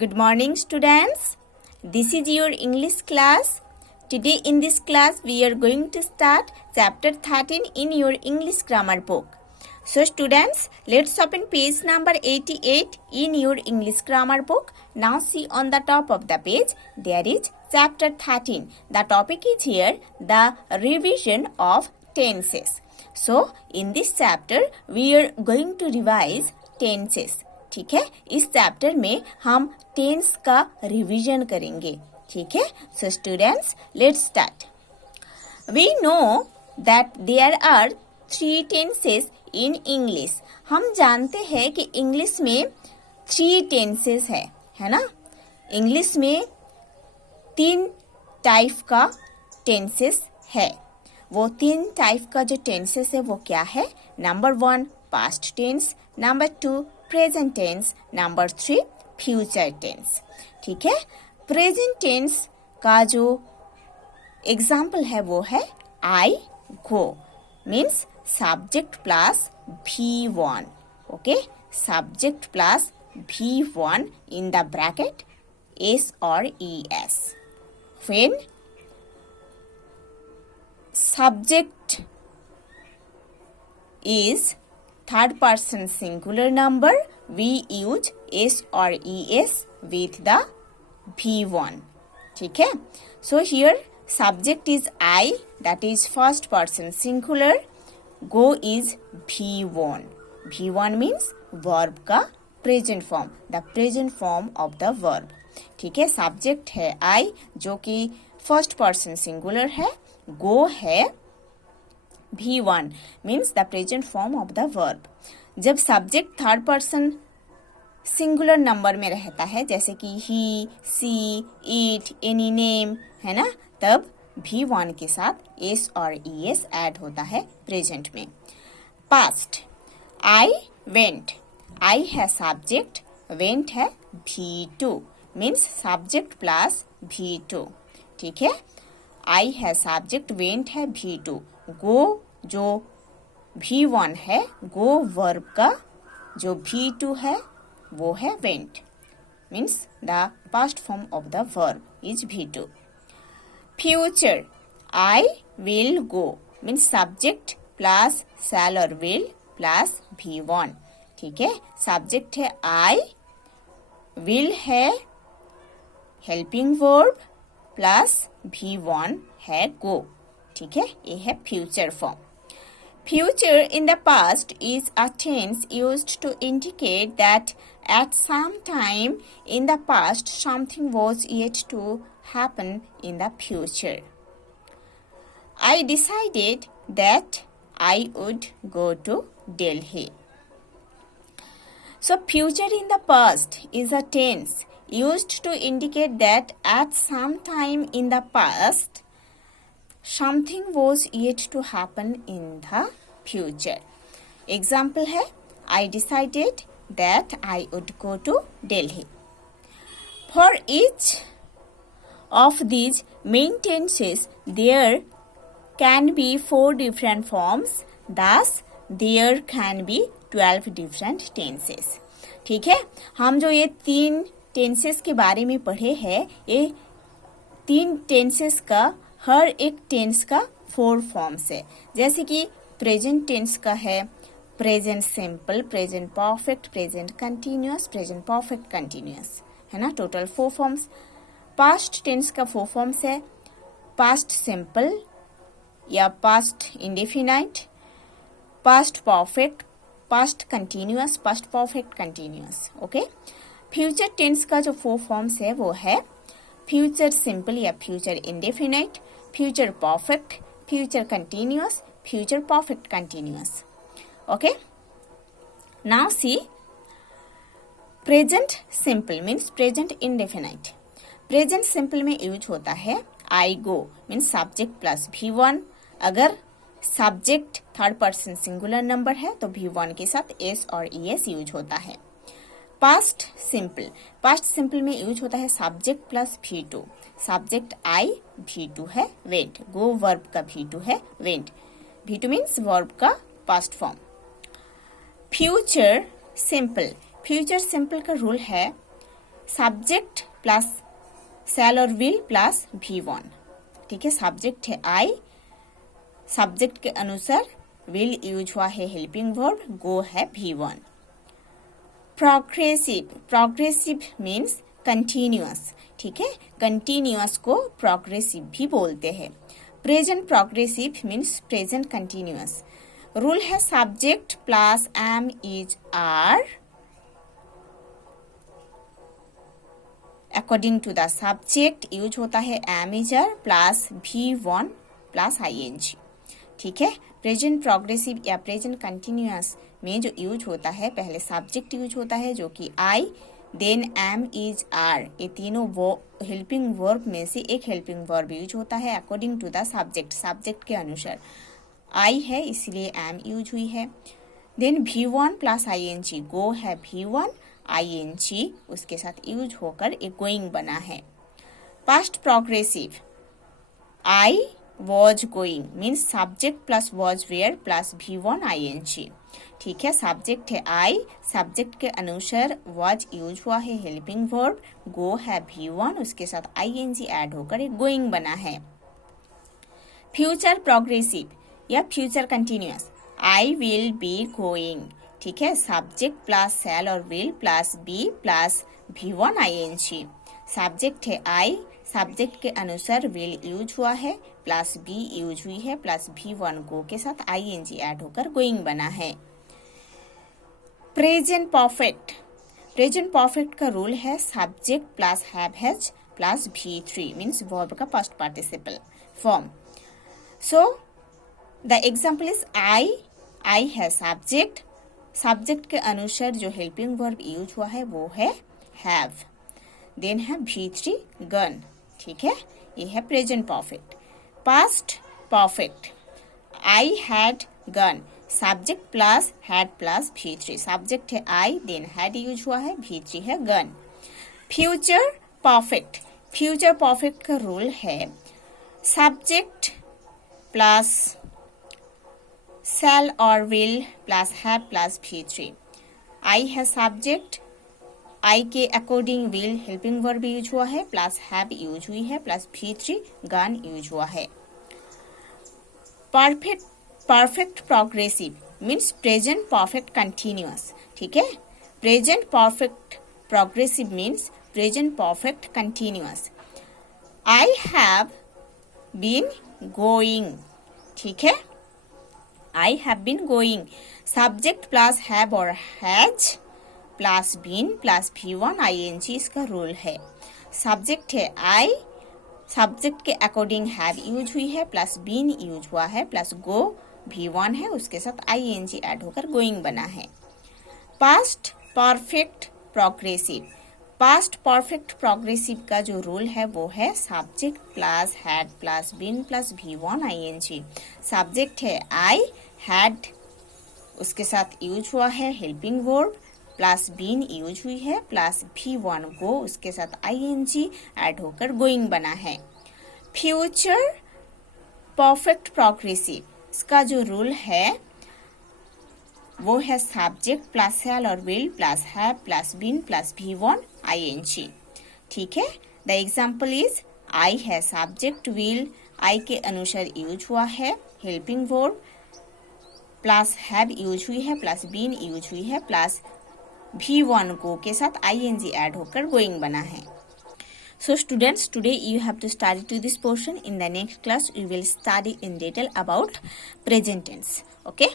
Good morning, students. This is your English class. Today in this class, we are going to start chapter 13 in your English grammar book. So students, let's open page number 88 in your English grammar book. Now see on the top of the page, there is chapter 13. The topic is here, the revision of tenses. So in this chapter, we are going to revise tenses. ठीक है, इस chapter में हम tense का revision करेंगे. ठीक है, so students let's start. We know that there are 3 tenses in English. हम जानते हैं कि इंग्लिश में 3 टेंसेस है ना. इंग्लिश में 3 टाइप का टेंसेस है. वो 3 टाइप का जो टेंसेस है वो क्या है? Number 1 past tense, number 2 present tense, number 3 future tense. ठीक है, प्रेजेंट टेंस का जो एग्जाम्पल है वो है I go. Means subject plus V1. Okay, subject plus V1 in the bracket S or ES. When subject is third person singular number, we use S or ES with the V1. ठीक है, so here subject is I, that is first person singular. Go is V1. V1 means verb का present form, the present form of the verb. ठीक है, subject है I जो कि first person singular है. Go है V1 means the present form of the verb. जब subject third person singular number में रहता है, जैसे कि ही, सी, इट, एनी नेम, है ना, तब V1 के साथ S और ES ऐड होता है प्रेजेंट में. Past, I went. आई है सब्जेक्ट, वेंट है V2 means subject plus V2. ठीक है, आई है सब्जेक्ट, वेंट है V2. गो जो V1 है, गो वर्ब का जो V2 है वो है went. Means the past form of the verb is V2. Future, I will go means subject plus shall और विल प्लस V1. ठीक है, सब्जेक्ट है आई, विल है हेल्पिंग वर्ब प्लस V1 है गो. ठीक है, ये है future form. Future in the past is a tense used to indicate that at some time in the past something was yet to happen in the future. I decided that I would go to Delhi. So future in the past is a tense used to indicate that at some time in the past something was yet to happen in the future. Example है, I decided that I would go to Delhi. For each of these main tenses, there can be 4 different forms. Thus, there can be 12 different tenses. ठीक है, हम जो ये 3 tenses के बारे में पढ़े हैं, ये 3 टेंसेस का हर एक टेंस का 4 फॉर्म्स है. जैसे कि प्रेजेंट टेंस का है present simple, present perfect, present continuous, present perfect continuous, है ना, टोटल 4 फॉर्म्स. पास्ट टेंस का 4 फॉर्म्स है पास्ट सिंपल या past indefinite, past perfect, past continuous, past perfect continuous. Okay, future tense का जो 4 फॉर्म्स है वो है फ्यूचर सिंपल या future indefinite, future perfect, future continuous, future perfect continuous. Okay, now see present simple means present indefinite. Present simple में use होता है I go means subject plus V1. अगर subject third person singular number है तो V1 के साथ S और ES use होता है. पास्ट सिंपल, पास्ट सिंपल में यूज होता है subject plus V2. Subject I, V2 है वेंट. गो वर्ब का V2 है वेंट. V2 मीन्स वर्ब का past form. Future simple, future simple का रूल है सब्जेक्ट प्लस शैल और विल प्लस V1, ठीक है। सब्जेक्ट है आई, सब्जेक्ट के अनुसार विल यूज हुआ है हेल्पिंग वर्ब, गो है V1। Progressive, progressive means continuous, ठीक है। कंटिन्यूअस को प्रोग्रेसिव भी बोलते हैं। Present progressive means present continuous. Rule है subject plus am is are, according to the subject use होता है am is are plus V1 plus ING, ठीक है। प्रेजेंट प्रोग्रेसिव या प्रेजेंट कंटिन्यूअस में जो यूज होता है, पहले सब्जेक्ट यूज होता है जो कि आई, देन एम इज आर, ये तीनों वो हेल्पिंग वर्ब में से एक हेल्पिंग वर्ब यूज होता है according to the subject, subject के अनुसार। आई है इसलिए एम यूज हुई है। देन V1 प्लस ING, गो है V1, ING उसके साथ यूज होकर एक गोइंग बना है। Past progressive, I was going means subject plus was were plus V1 ING, ठीक है। सब्जेक्ट है आई, सब्जेक्ट के अनुसार वॉज यूज हुआ है हेल्पिंग वर्ब, गो है V1 उसके साथ ING ऐड होकर एक गोइंग बना है। फ्यूचर प्रोग्रेसिव या future continuous, I will be going, ठीक है। सब्जेक्ट प्लस शैल और will plus be plus V1 ING, subject है आई, सब्जेक्ट के अनुसार विल यूज हुआ है प्लस बी यूज हुई है प्लस V1 गो के साथ ING ऐड होकर गोइंग बना है। प्रेजेंट परफेक्ट, प्रेजेंट परफेक्ट का रूल है subject plus have has plus V3 means verb का past participle form. So the example is I है सब्जेक्ट, सब्जेक्ट के अनुसार जो हेल्पिंग वर्ब यूज हुआ है वो है हैव, देन है V3 गन, ठीक है। ये है present perfect. Past perfect, I had gun, subject plus had plus V3, subject है आई, देन हैड यूज हुआ है, V3 है gun. Future perfect, future perfect का रूल है सब्जेक्ट प्लस शैल और will plus have plus V3। आई है subject, आई के according will helping verb use हुआ है प्लस हैव यूज हुई है प्लस V3 गन यूज हुआ है। Perfect, perfect progressive means present perfect continuous, ठीक है। Present perfect progressive means present perfect continuous. I have been going, ठीक है। I have been going, subject plus have और has plus been plus V1 ING इसका rule है। Subject है I, subject के according have use हुई है plus been use हुआ है प्लस गो V1 है उसके साथ ING ऐड होकर गोइंग बना है। Past perfect progressive, past perfect progressive का जो रूल है वो है subject plus had plus been plus V1 ING। Subject है आई, हैड उसके साथ यूज हुआ है helping verb plus been use हुई है प्लस V1 को उसके साथ ING ऐड होकर गोइंग बना है। फ्यूचर परफेक्ट प्रोग्रेसिव, इसका जो रूल है वो है सब्जेक्ट प्लस शैल और will plus have plus been plus V1 ING, ठीक है। द एग्जाम्पल इज आई है सब्जेक्ट, विल आई के अनुसार यूज हुआ है helping verb plus have use हुई है प्लस बीन यूज हुई है प्लस V1 को के साथ ING ऐड होकर गोइंग बना है। So students, today you have to study to this portion. In the next class, we will study in detail about present tense. Okay.